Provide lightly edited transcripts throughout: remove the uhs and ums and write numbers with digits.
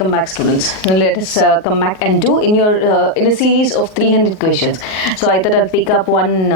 welcome back, students. Now let us come back and do in your in a series of 300 questions. So I thought I'd pick up one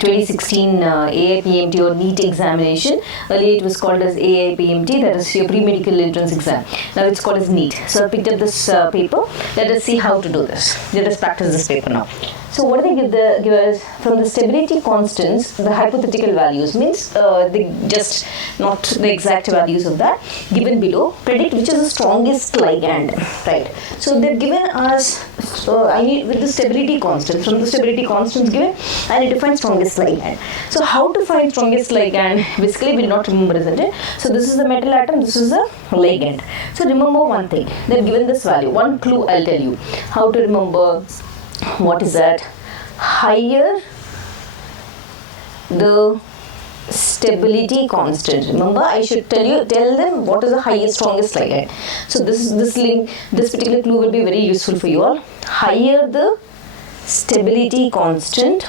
2016 AIPMT or NEET examination. Earlier it was called as AIPMT, that is your pre-medical entrance exam. Now it's called as NEET. So I picked up this paper. Let us see how to do this. Let us practice this paper now. So what do they give us from the stability constants, the hypothetical values, means they just not the exact values of that given below. Predict which is the strongest ligand, right? So they've given us, I need with the stability constant, from the stability constants given, I need to find strongest ligand. So how to find strongest ligand, basically we'll not remember, isn't it? So this is the metal atom, this is the ligand. So remember one thing, they've given this value, one clue I'll tell you how to remember. What is that? Higher the stability constant. Remember, I should tell them what is the highest, strongest ligand. So this particular clue will be very useful for you all. Higher the stability constant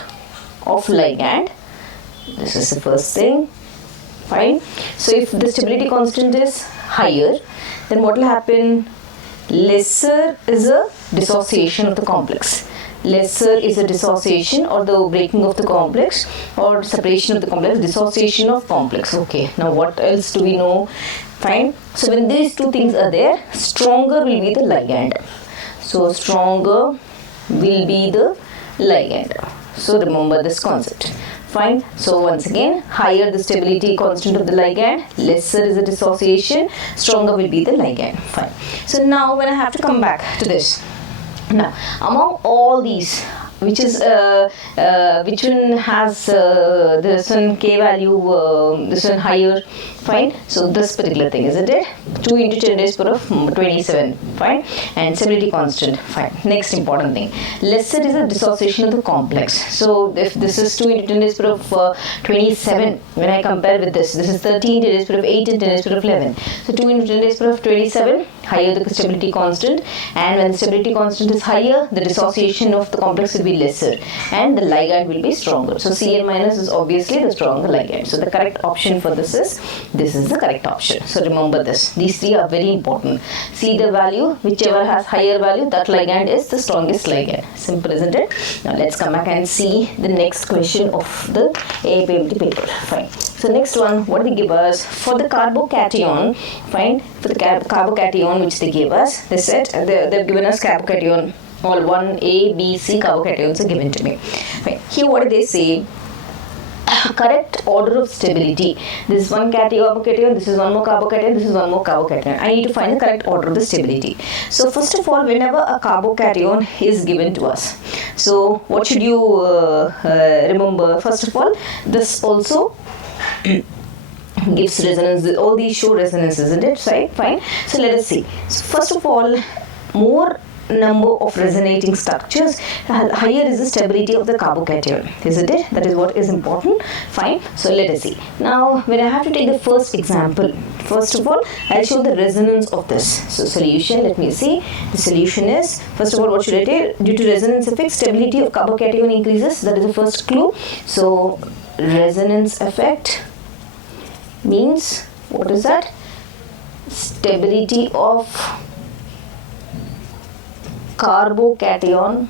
of ligand. This is the first thing. Fine. So if the stability constant is higher, then what will happen? Lesser is a dissociation of the complex. Lesser is a dissociation or the breaking of the complex or separation of the complex, dissociation of complex. Okay, now what else do we know? Fine. So when these two things are there, stronger will be the ligand. So stronger will be the ligand. So remember this concept. Fine. So once again, higher the stability constant of the ligand, lesser is the dissociation, stronger will be the ligand. Fine. So now when I have to come back to this. Now, among all these, which one has this one K value, this one higher, fine. So this particular thing, isn't it? 2 into 10 raised power of 27, fine. And stability constant, fine. Next important thing, lesser is a dissociation of the complex. So if this is 2 into 10 raised power of 27, when I compare with this is 13 to raised power of 8 and 10 raised power of 11. So 2 into 10 raised power of 27, higher the stability constant, and when the stability constant is higher, the dissociation of the complex will be lesser and the ligand will be stronger. So Cn minus is obviously the stronger ligand. So the correct option for this is the correct option. So remember this. These three are very important. See the value, whichever has higher value, that ligand is the strongest ligand. Simple, isn't it? Now let's come back and see the next question of the AIPMT paper. Fine. So next one, what do they give us? For the carbocation, fine, for the carbocation which they gave us, they said they've given us carbocation. All 1, A, B, C carbocations are given to me. Fine. Here what do they say? Correct order of stability. This is one carbocation, this is one more carbocation, this is one more carbocation. I need to find the correct order of the stability. So first of all, whenever a carbocation is given to us, so what should you remember? First of all, this also gives resonance. All these show resonance, isn't it? Right? Fine. So let us see. So first of all, more number of resonating structures, higher is the stability of the carbocation, isn't it? That is what is important. Fine. So let us see. Now when I have to take the first example, first of all I'll show the resonance of this. So solution, let me see. The solution is, first of all, what should I take? Due to resonance effect, stability of carbocation increases. That is the first clue. So resonance effect means, what is that? Stability of carbocation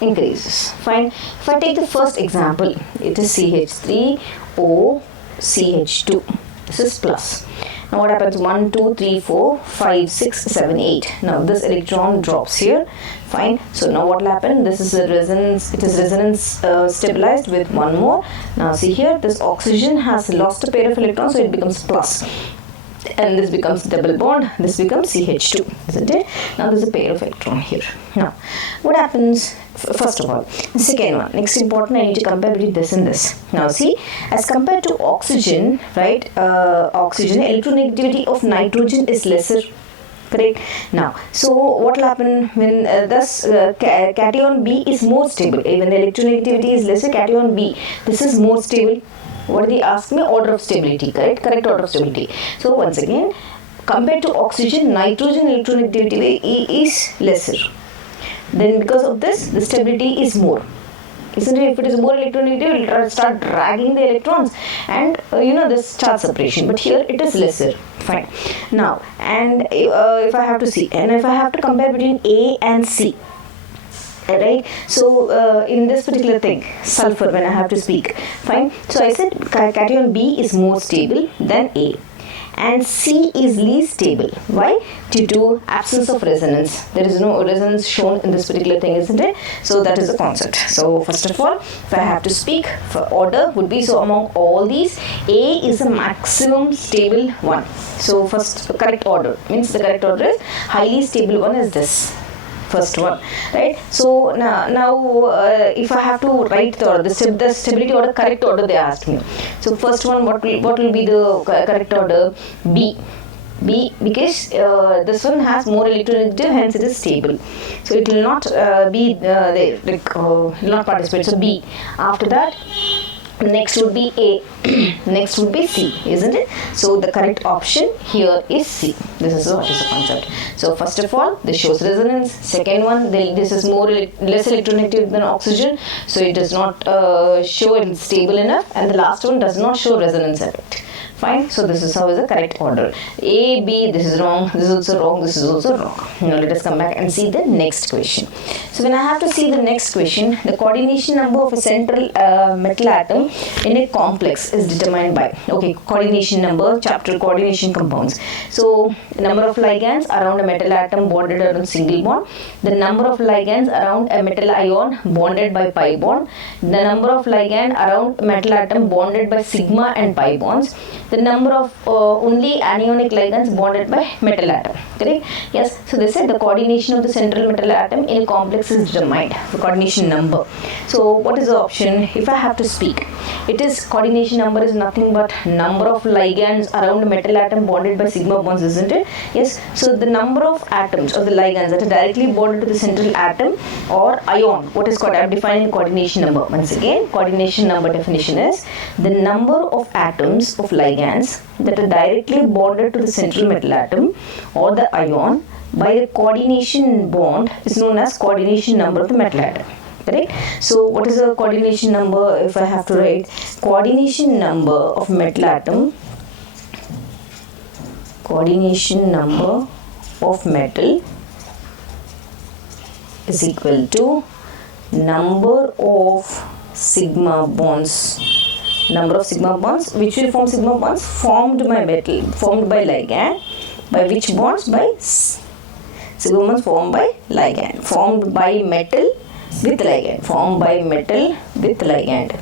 increases. Fine. If I take the first example, it is CH3O CH2. This is plus. Now what happens? 1, 2, 3, 4, 5, 6, 7, 8. Now this electron drops here. Fine. So now what will happen? This is a resonance. It is resonance stabilized with one more. Now see here, this oxygen has lost a pair of electrons, so it becomes plus. And this becomes double bond, this becomes CH2, isn't it? Now there's a pair of electron here. Now, what happens? First of all, the second one, next important, I need to compare between this and this. Now see, as compared to oxygen, right, oxygen, electronegativity of nitrogen is lesser. Correct. Now, so what will happen when cation B is more stable? When the electronegativity is lesser, cation B, this is more stable. What did they ask me? Order of stability, correct? Correct order of stability. So once again, compared to oxygen, nitrogen electronegativity is lesser. Then because of this, the stability is more. isn't it? If it is more electronegative, it will start dragging the electrons and this charge separation, but here it is lesser. Fine. Now, and if I have to see, and if I have to compare between A and C, right? So in this particular thing, sulfur, when I have to speak, fine. So I said cation B is more stable than A, and C is least stable. Why? Due to absence of resonance. There is no resonance shown in this particular thing, isn't it? So that is the concept. So first of all, if I have to speak, for order would be, so among all these, A is a maximum stable one. So first, correct order means the correct order is highly stable one is this. First one, right? So now if I have to write the order, the stability order, correct order they asked me. So first one, what will be the correct order? B, because this one has more electronegative, hence it is stable. So it will not be will not participate. So B. After that, next would be A, next would be C, isn't it? So the correct option here is C. This is what is the concept. So first of all, this shows resonance. Second one, this is less electronegative than oxygen, so it does not show it is stable enough, and the last one does not show resonance effect. Fine. So this is how is the correct order. A, B, this is wrong, this is also wrong, this is also wrong. Now let us come back and see the next question. So when I have to see the next question, the coordination number of a central metal atom in a complex is determined by, okay, coordination number, chapter coordination compounds. So number of ligands around a metal atom bonded around single bond, the number of ligands around a metal ion bonded by pi bond, the number of ligand around a metal atom bonded by sigma and pi bonds, the number of only anionic ligands bonded by metal atom. Correct? Yes. So they said the coordination of the central metal atom in a complex is determined. The coordination number. So what is the option? If I have to speak, it is coordination number is nothing but number of ligands around a metal atom bonded by sigma bonds, isn't it? Yes. So the number of atoms or the ligands that are directly bonded to the central atom or ion. What is called? I am defining coordination number. Once again, coordination number definition is the number of atoms of ligands that are directly bonded to the central metal atom or the ion by the coordination bond is known as coordination number of the metal atom. Correct? So what is the coordination number? If I have to write coordination number of metal atom, coordination number of metal is equal to number of sigma bonds. Number of sigma bonds, which will form sigma bonds formed by metal, formed by ligand, by which bonds? By sigma bonds formed by ligand, formed by metal with ligand, formed by metal with ligand,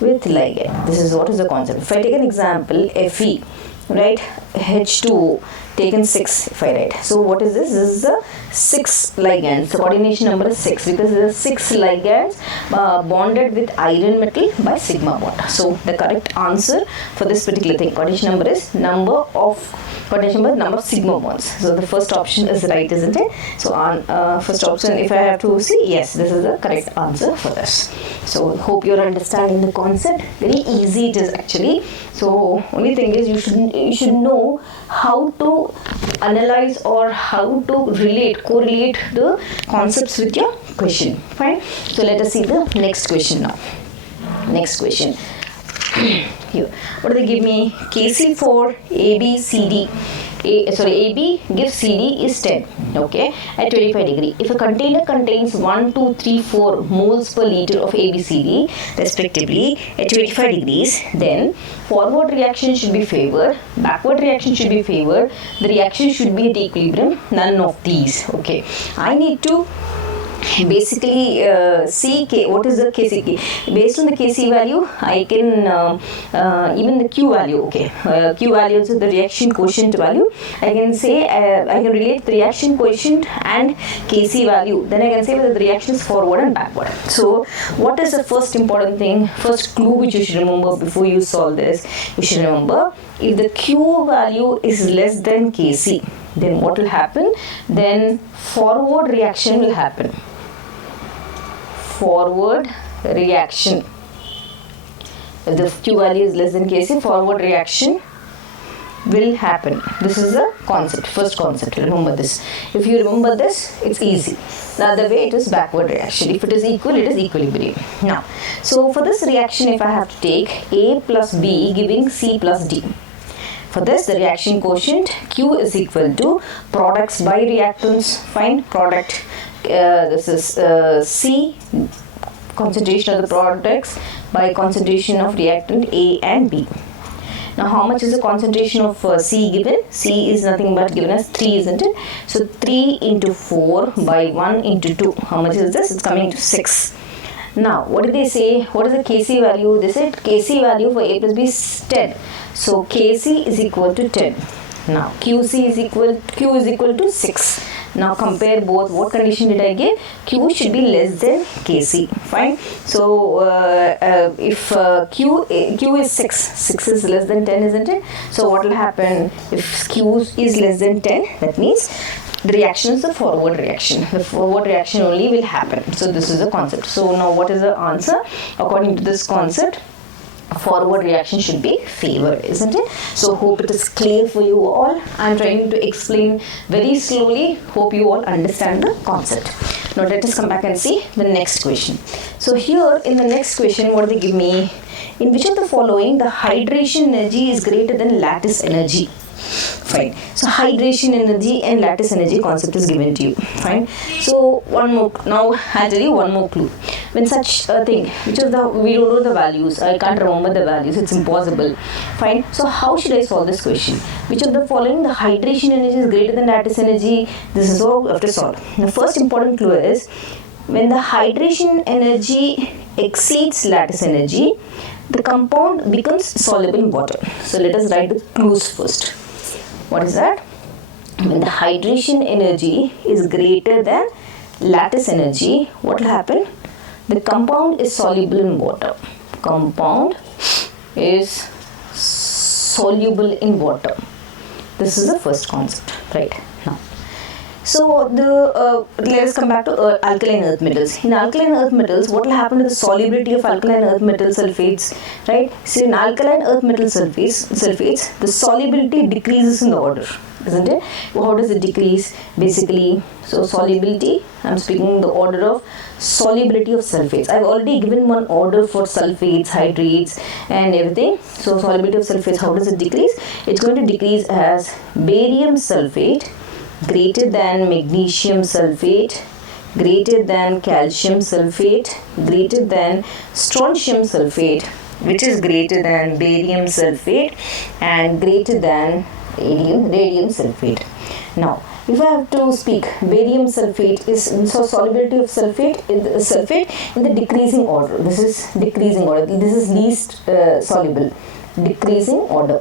This is what is the concept. If I take an example, Fe, right, H2O, taken 6 if I write. So what is this? This is the 6 ligands. The coordination number is 6 because there are 6 ligands bonded with iron metal by sigma bond. So the correct answer for this particular thing, coordination number is number of sigma bonds. So the first option is right, isn't it? So on first option, if I have to see, yes, this is the correct answer for this. So hope you're understanding the concept. Very easy it is actually. So only thing is you should know how to analyze or how to correlate the concepts with your question. Fine. So let us see the next question now. Next question. Here, what do they give me? Kc for ABCD. AB gives CD is 10, okay, at 25 degree. If a container contains 1, 2, 3, 4 moles per liter of ABCD respectively at 25 degrees, then forward reaction should be favored, backward reaction should be favored, the reaction should be at equilibrium, none of these. Okay, I need to basically see what is the Kc. Based on the Kc value, I can even the Q value. Okay, Q value is the reaction quotient value. I can say I can relate the reaction quotient and Kc value. Then I can say whether the reaction is forward and backward. So, what is the first important thing? First clue which you should remember before you solve this. You should remember if the Q value is less than Kc, then what will happen? Then forward reaction will happen. Forward reaction. If the Q value is less than Kc, forward reaction will happen. This is the concept, first concept. Remember this. If you remember this, it's easy. The other way, it is backward reaction. If it is equal, it is equilibrium. Now, so for this reaction, if I have to take A plus B giving C plus D. For this, the reaction quotient Q is equal to products by reactants. Find product. This is C, concentration of the products by concentration of reactant A and B. Now, how much is the concentration of C given? C is nothing but given as 3, isn't it? So, 3 into 4 by 1 into 2. How much is this? It's coming to 6. Now, what did they say? What is the Kc value? They said Kc value for A plus B is 10. So, Kc is equal to 10. Now, Q is equal to 6. Now compare both. What condition did I give? Q should be less than Kc. Fine. So if Q is 6, 6 is less than 10, isn't it? So what will happen if Q is less than 10? That means the reaction is the forward reaction. The forward reaction only will happen. So this is the concept. So now what is the answer? According to this concept, forward reaction should be favored, isn't it? So hope it is clear for you all. I am trying to explain very slowly. Hope you all understand the concept. Now let us come back and see the next question. So here in the next question, what do they give me? In which of the following the hydration energy is greater than lattice energy? Fine. So hydration energy and lattice energy concept is given to you. Fine. So one more. Now I'll tell you one more clue. When such a thing, which of the, we don't know the values. I can't remember the values. It's impossible. Fine. So how should I solve this question? Which of the following the hydration energy is greater than lattice energy? This is all we have to solve. The first important clue is when the hydration energy exceeds lattice energy, the compound becomes soluble in water. So let us write the clues first. What is that? When the hydration energy is greater than lattice energy, what will happen? The compound is soluble in water. Compound is soluble in water. This is the first concept, right? Now, so let us come back to alkaline earth metals. In alkaline earth metals, what will happen to the solubility of alkaline earth metal sulfates, right? So in alkaline earth metal sulfates, the solubility decreases in the order, isn't it? How does it decrease? Basically, so solubility, I'm speaking the order of solubility of sulfates. I've already given one order for sulfates, hydrates and everything. So solubility of sulfates, how does it decrease? It's going to decrease as barium sulfate greater than magnesium sulfate, greater than calcium sulfate, greater than strontium sulfate, which is greater than barium sulfate and greater than radium sulfate. Now, if I have to speak, barium sulfate is so solubility of sulfate in the decreasing order. This is decreasing order. This is least soluble, decreasing order.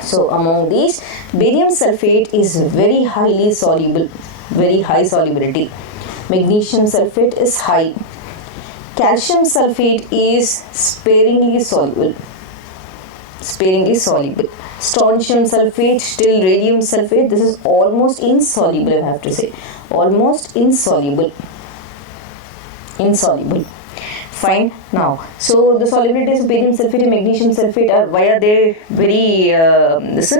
So among these, barium sulfate is very highly soluble, very high solubility. Magnesium sulfate is high. Calcium sulfate is sparingly soluble. Strontium sulfate till radium sulfate, this is almost insoluble, I have to say. Almost insoluble. Fine. Now, so the solubilities of barium sulfate and magnesium sulfate are, why are they very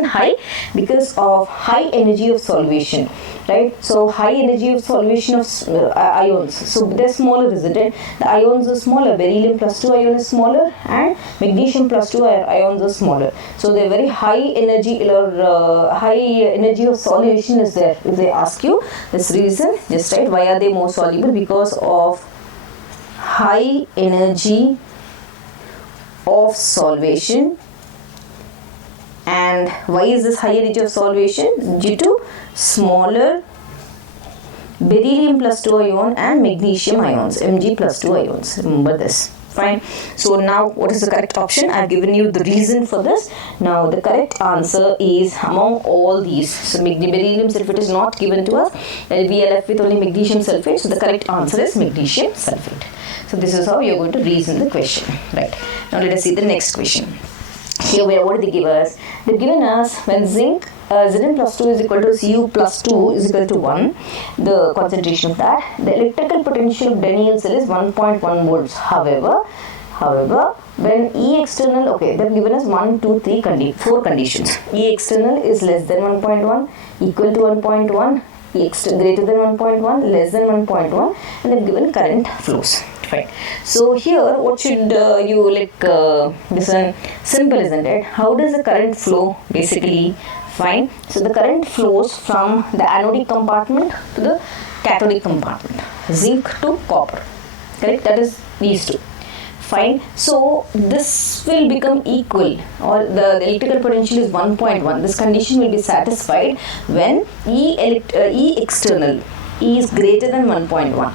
high? Because of high energy of solvation, right? So high energy of solvation of ions. So they're smaller, isn't it? The ions are smaller. Beryllium plus 2 ion is smaller and magnesium plus 2 ions are smaller. So they're very high energy or high energy of solution is there. If they ask you this reason, just write why are they more soluble? Because of high energy of solvation. And why is this high energy of solvation? Due to smaller beryllium plus 2 ion and magnesium ions, Mg plus 2 ions. Remember this. Fine. So now what is the correct option? I have given you the reason for this. Now the correct answer is among all these. So beryllium sulfate is not given to us. We are left with only magnesium sulfate. So the correct answer is magnesium sulfate. So this is how you are going to reason the question. Right. Now let us see the next question. Here what do they give us? They've given us when zinc Zn plus 2 is equal to Cu plus 2 is equal to 1, the concentration of that. The electrical potential of Daniell cell is 1.1 volts. However, However, when E external, okay, they've given us 1, 2, 3, 4 conditions. E external is less than 1.1, equal to 1.1, E greater than 1.1, less than 1.1, and they've given current flows. Fine. So here, what should you like? This one simple, isn't it? How does the current flow basically? Fine. So the current flows from the anodic compartment to the cathodic compartment. Zinc to copper. Correct? That is these two. Fine. So this will become equal, or the electrical potential is 1.1. This condition will be satisfied when E external is greater than 1.1.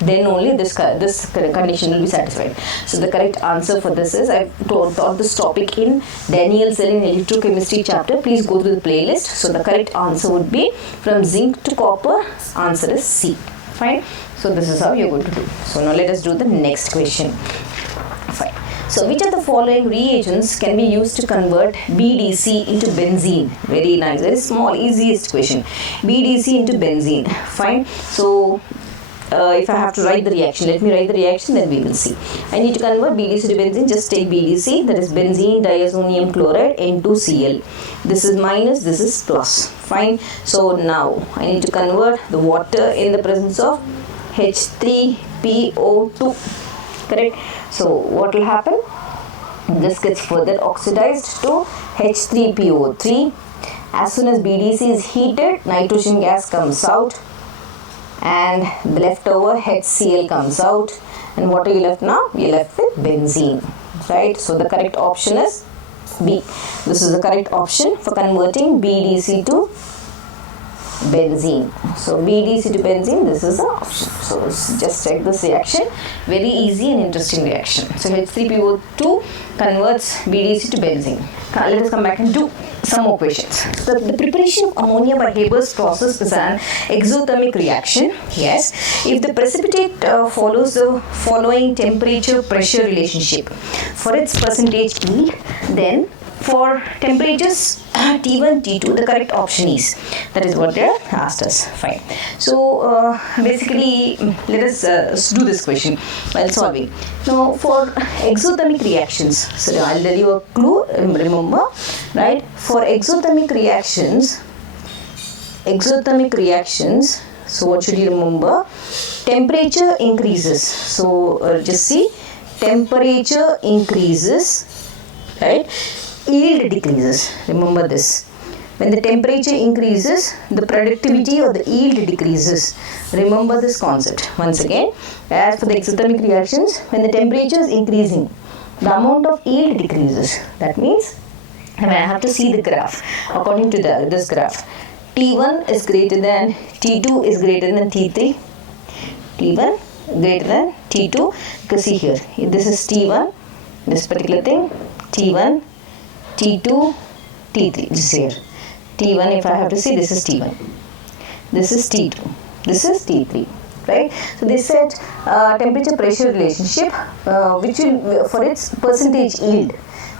Then only this condition will be satisfied. So the correct answer for this is, I've taught this topic in Daniel's in electrochemistry chapter. Please go through the playlist. So the correct answer would be from zinc to copper. Answer is C. Fine. So this is how you're going to do. So now let us do the next question. Fine. So which of the following reagents can be used to convert BDC into benzene? Very nice, very small, easiest question. BDC into benzene. Fine. So if I have to write the reaction, let me write the reaction, then we will see. I need to convert BDC to benzene. Just take BDC, that is benzene diazonium chloride, N2Cl. This is minus, this is plus. Fine. So now I need to convert the water in the presence of H3PO2. Correct. So what will happen? This gets further oxidized to H3PO3. As soon as BDC is heated, nitrogen gas comes out, and the leftover HCl comes out, and what are you left now? You're left with benzene, right? So the correct option is B. This is the correct option for converting BDC to benzene. So BDC to benzene, this is the option. So just check this reaction. Very easy and interesting reaction. So H3PO2 converts BDC to benzene. Let us come back and do some more questions. So the preparation of ammonia by Haber's process is an exothermic reaction. Yes. If the precipitate follows the following temperature pressure relationship for its percentage yield, then for temperatures T1, T2, the correct option is. That is what they asked us. Fine. So basically, let us do this question while solving. Now, for exothermic reactions, so I'll tell you a clue. Remember, right? For exothermic reactions. So what should you remember? Temperature increases. So just see, temperature increases, right? Yield decreases. Remember this. When the temperature increases, the productivity or the yield decreases. Remember this concept. Once again, as for the exothermic reactions, when the temperature is increasing, the amount of yield decreases. That means, I have to see the graph. According to this graph, T1 is greater than T2 is greater than T3. T1 greater than T2. Because see here, this is T1, this particular thing, T1, T2, T3, this here. T1, if I have to see, this is T1. This is T2. This is T3. Right? So they said temperature pressure relationship which will, for its percentage yield,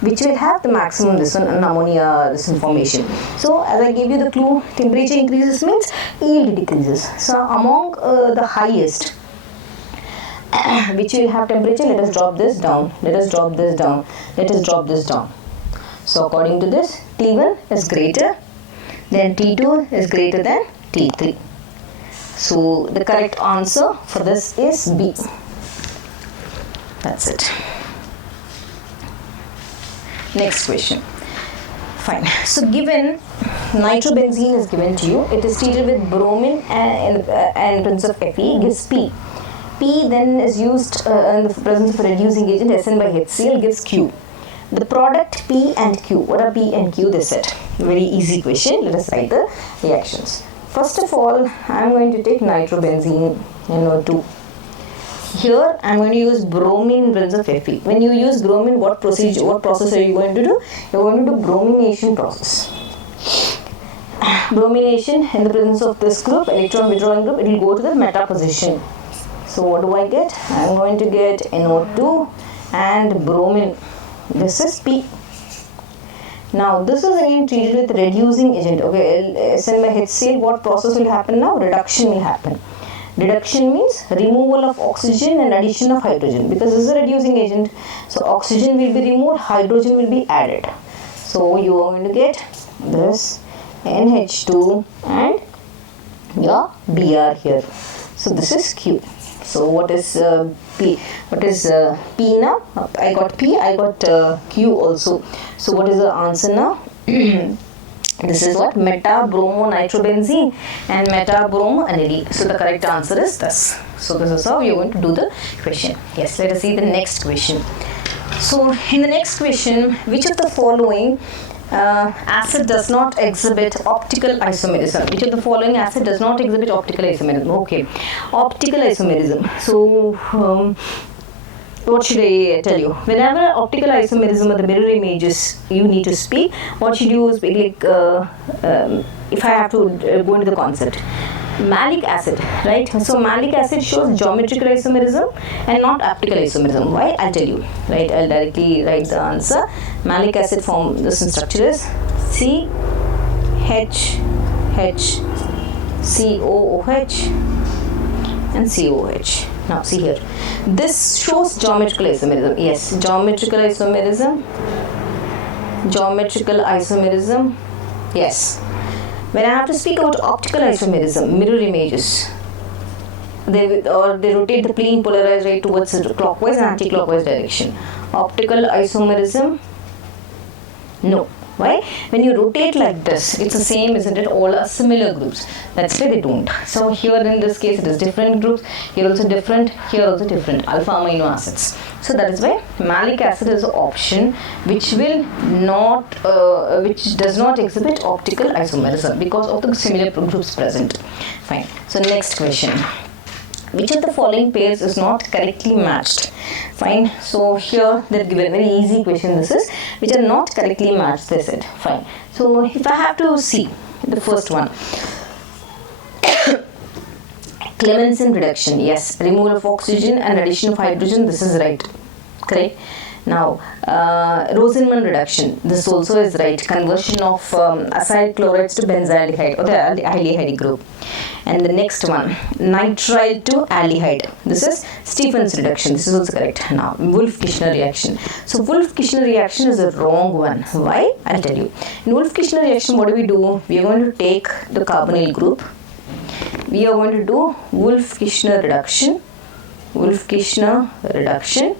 which will have the maximum this one, ammonia this information. So as I gave you the clue, temperature increases means yield decreases. So among the highest which will have temperature, let us drop this down, let us drop this down, let us drop this down. So according to this, T1 is greater, then T2 is greater than T3. So the correct answer for this is B. That's it. Next question. Fine. So given nitrobenzene is given to you, it is treated with bromine and in presence of Fe gives P. P then is used in the presence of a reducing agent Sn by HCl gives Q. The product P and Q. What are P and Q? They said. Very easy question. Let us write the reactions. First of all, I am going to take nitrobenzene, NO2. Here I am going to use bromine in presence of Fe. When you use bromine, what process are you going to do? You are going to do bromination process. Bromination in the presence of this group, electron withdrawing group, it will go to the meta position. So what do I get? I am going to get NO2 and bromine. This is P. Now this is again treated with reducing agent. Okay, Sn by HCl, what process will happen now? Reduction will happen. Reduction means removal of oxygen and addition of hydrogen, because this is a reducing agent. So oxygen will be removed, hydrogen will be added. So you are going to get this NH2 and your Br here. So this is Q. So what is P? What is P now? I got P, I got Q also. So what is the answer now? This is what? Meta-bromo-nitrobenzene and meta-bromo-anide. So the correct answer is this. So this is how you are going to do the question. Yes, let us see the next question. So in the next question, which of the following acid does not exhibit optical isomerism? Which of the following acid does not exhibit optical isomerism? Okay, optical isomerism. So what should I tell you? Whenever optical isomerism or the mirror images you need to speak, what should you speak? Like if I have to go into the concept, malic acid, right? So malic acid shows geometrical isomerism and not optical isomerism. Why? I'll tell you. Right? I'll directly write the answer. Malic acid form, this structure is CH, COOH and COH. Now see here. This shows geometrical isomerism. Yes, geometrical isomerism. Geometrical isomerism. Yes. When I have to speak about optical isomerism, mirror images, they rotate the plane polarized ray towards the clockwise and anti-clockwise direction. Optical isomerism, no. Why? When you rotate like this, it's the same, isn't it? All are similar groups. That's why they don't. So here in this case, it is different groups. Here also different. Here also different. Alpha amino acids. So that is why malic acid is an option which will not, which does not exhibit optical isomerism because of the similar groups present. Fine. So next question. Which of the following pairs is not correctly matched? Fine. So here they've given a very easy question. This is which are not correctly matched. They said. Fine. So if I have to see the first one, Clemmensen reduction. Yes. Removal of oxygen and addition of hydrogen. This is right. Correct. Now, Rosenman reduction. This also is right. Conversion of acyl chlorides to benzaldehyde or the aldehyde group. And the next one, nitrile to aldehyde. This is Stephens reduction. This is also correct. Now, Wolff-Kishner reaction. So, Wolff-Kishner reaction is a wrong one. Why? I'll tell you. In Wolff-Kishner reaction, what do? We are going to take the carbonyl group. We are going to do Wolff-Kishner reduction. Wolff-Kishner reduction.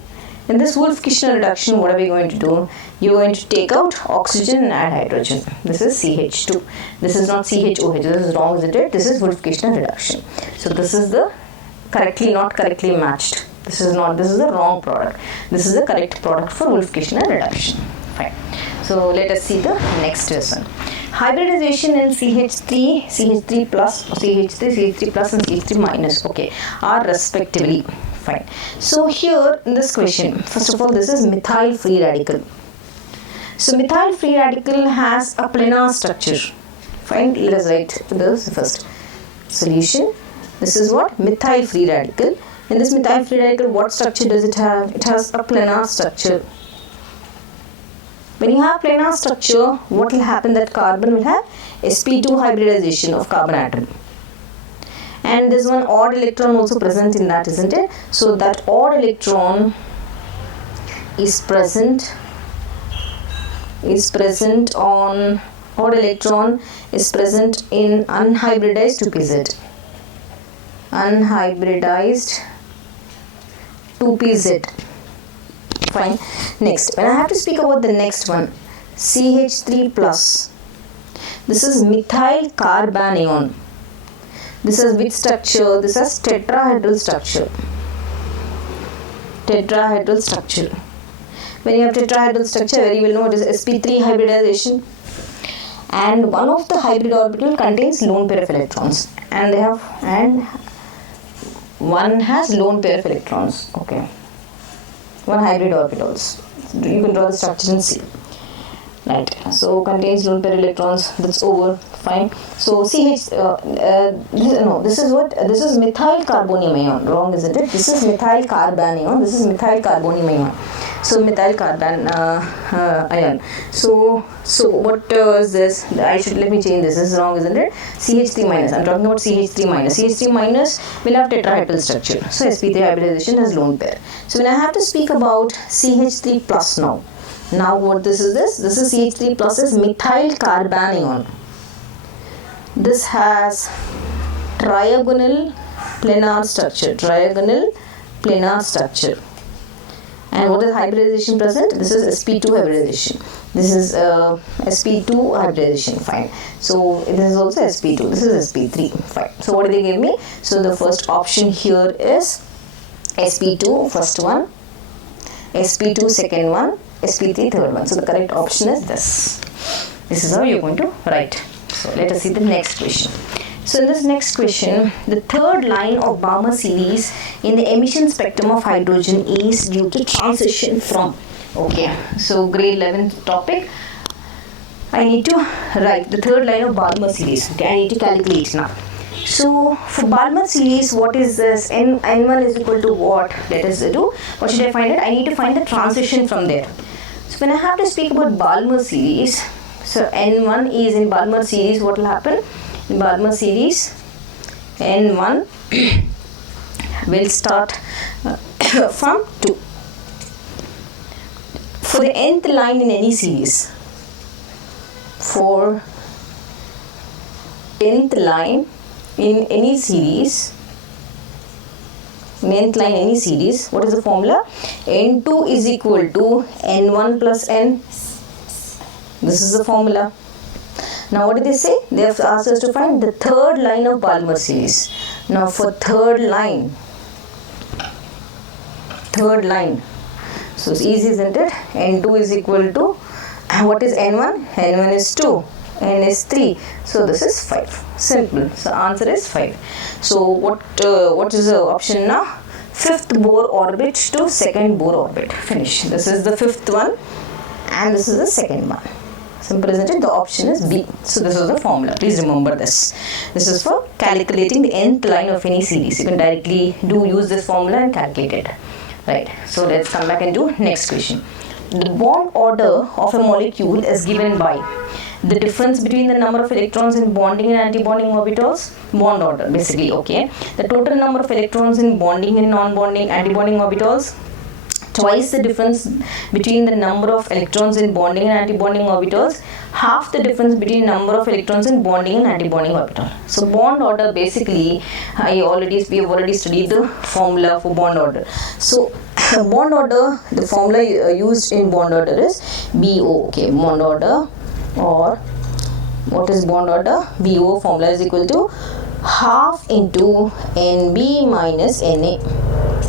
In this Wolff-Kishner reduction, what are we going to do? You are going to take out oxygen and add hydrogen. This is CH2. This is not CHOH. This is wrong, isn't it? This is Wolff-Kishner reduction. So this is the not correctly matched. This is the wrong product. This is the correct product for Wolff-Kishner reduction. Fine. So let us see the next lesson. Hybridization in CH3 plus, CH3 plus and CH3 minus, okay, are respectively. Fine. So here in this question, first of all, this is methyl free radical. So methyl free radical has a planar structure. Fine. Let us write this first. Solution. This is what? Methyl free radical. In this methyl free radical, what structure does it have? It has a planar structure. When you have planar structure, what will happen? That carbon will have sp2 hybridization of carbon atom. And there's one odd electron also present in that, isn't it? So that odd electron is present on odd electron is present in unhybridized 2pz. Unhybridized 2pz. Fine. Next, when I have to speak about the next one, CH3 plus. This is methyl carbanion. This is which structure? This is tetrahedral structure. Tetrahedral structure. When you have tetrahedral structure, very well know it is sp3 hybridization. And one of the hybrid orbital contains lone pair of electrons. And one has lone pair of electrons. Okay. One hybrid orbitals. You can draw the structure and see. right? So contains lone pair electrons. That's over. Fine. So CH. This is what? This is methyl carbonium ion. Wrong, isn't it? This is methyl carbanion. This is methyl carbonium ion. So methyl carbon ion. So what is this? Let me change this. This is wrong, isn't it? CH3 minus. I'm talking about CH3 minus. CH3 minus will have tetrahedral structure. So sp3 hybridization has lone pair. So when I have to speak about CH3 plus now. Now what this is this? This is CH3 plus is methyl carbanion. This has trigonal planar structure. Trigonal planar structure. And what is hybridization present? This is sp2 hybridization. This is sp2 hybridization. Fine. So this is also sp2. This is sp3. Fine. So what did they give me? So the first option here is sp2 first one, sp2 second one, sp3 third one. So the correct option is this. This is how you're going to write. So let us see the next question. So in this next question, the third line of Balmer series in the emission spectrum of hydrogen is due to transition from. Okay, so grade 11 topic. I need to write the third line of Balmer series. Okay, I need to calculate now. So for Balmer series, what is this? N1 is equal to what? Let us do. What should I find it? I need to find the transition from there. So when I have to speak about Balmer series, so N1 is in Balmer series, what will happen? In Balmer series, N1 will start from 2. For the nth line in any series, for nth line in any series, nth line any series, what is the formula? N2 is equal to N1 plus N. This is the formula. Now what did they say? They have asked us to find the third line of Balmer series. Now for third line, so it's easy, isn't it? N2 is equal to, what is N1? N1 is 2, N is 3, so this is 5. Simple. So answer is 5. So what is the option now? Fifth Bohr orbit to second Bohr orbit. Finish. This is the fifth one and this is the second one. Simple, isn't it? The option is B. So this is the formula. Please remember this. This is for calculating the nth line of any series. You can directly use this formula and calculate it. Right. So let's come back and do next question. The bond order of a molecule is given by the difference between the number of electrons in bonding and anti-bonding orbitals. Bond order, basically. Okay. The total number of electrons in bonding and non-bonding anti-bonding orbitals. Twice the difference between the number of electrons in bonding and anti-bonding orbitals, half the difference between number of electrons in bonding and anti-bonding orbital. So bond order, basically, we have already studied the formula for bond order. So bond order, the formula used in bond order is BO. Okay, bond order, or what is bond order? BO formula is equal to half into NB minus NA.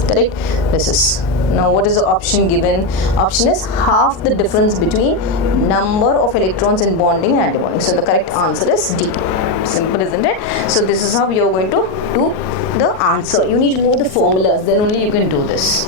Correct? This is. Now what is the option given? Option is half the difference between number of electrons in bonding and anti-bonding. So the correct answer is D. Simple, isn't it? So this is how you are going to do the answer. You need to know the formulas, then only you can do this.